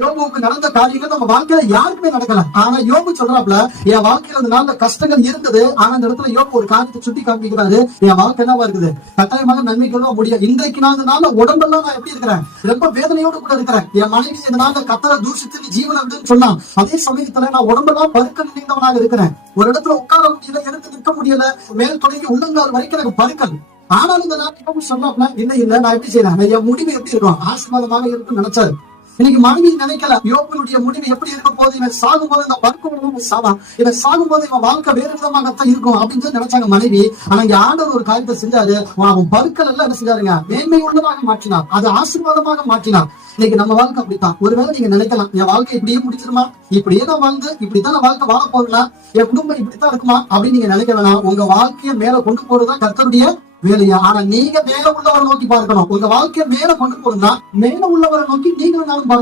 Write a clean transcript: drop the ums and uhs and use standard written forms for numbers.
யோபுக்கு நடந்த காரியங்கள் நம்ம வாழ்க்கையில யாருக்குமே நடக்கல. ஆனா யோபு சொல்றாப்ல, என் வாழ்க்கையில அந்த நாள்ல கஷ்டங்கள் இருந்தது. ஆனா அந்த இடத்துல யோபு ஒரு காரியத்தை சுட்டி காமிக்கிறாரு. என் வாழ்க்கை என்னவா இருக்குது, கட்டாயமாக நன்மைக்கு முடியும். இன்றைக்கு நான் இந்த நாள்ல உடம்பெல்லாம் நான் எப்படி இருக்கிறேன், ரொம்ப வேதனையோடு கூட இருக்கிறேன். என் மனைவி இந்த நாள்ல கத்தரை தூஷித்து ஜீவனை விடுன்னு சொன்னா, அதே சமயத்துல நான் உடம்பெல்லாம் பருக்கள் நிறைந்தவனாக இருக்கிறேன். ஒரு இடத்துல உட்கார முடியல, எடுத்து நிற்க முடியல, மேல் தொடங்கி உள்ளங்கால் வரைக்கும் எனக்கு பருக்கள். ஆனாலும் இந்த நாள் சொன்னாப்ல, இல்ல நான் எப்படி செய்யறேன், என் முடிவு எப்படி இருக்கும், ஆசீர்வாதமாக இருக்குன்னு நினைச்சாரு. இன்னைக்கு மனைவி நினைக்கல யோபுடைய முடிவு எப்படி இருக்க போது, இவன் சாகும் போது இந்த பருக்கம் சாவான், இவன் சாகும் போது இவன் வாழ்க்கை வேறு விதமாகத்தான் இருக்கும் அப்படின்னு சொல்லி நினைச்சாங்க மனைவி. ஆனா இங்க ஆண்டவர் ஒரு காரியத்தை செஞ்சாரு. அவன் பருக்கள் எல்லாம் என்ன செஞ்சாருங்க, மேன்மை உள்ளதாக மாற்றினார், அது ஆசீர்வாதமாக மாற்றினார். இன்னைக்கு நம்ம வாழ்க்கை அப்படித்தான். ஒருவேளை நீங்க நினைக்கலாம், என் வாழ்க்கை இப்படியே முடிச்சிருமா, இப்படியே தான் வாழ்ந்து இப்படித்தான் நான் வாழ்க்கை வாழ போறேன், என் குடும்பம் இப்படித்தான் இருக்குமா அப்படின்னு நீங்க நினைக்க வேணாம். உங்க வாழ்க்கையை மேல கொண்டு போறதுதான் கர்த்தருடைய வேலையா. ஆனா நீங்க மேல உள்ளவரை நோக்கி பார்க்கணும். உங்க வாழ்க்கையை மேல கொண்டு போறதுன்னா மேல உள்ளவரை நோக்கி நீங்களும் நானும் பார்க்கணும்.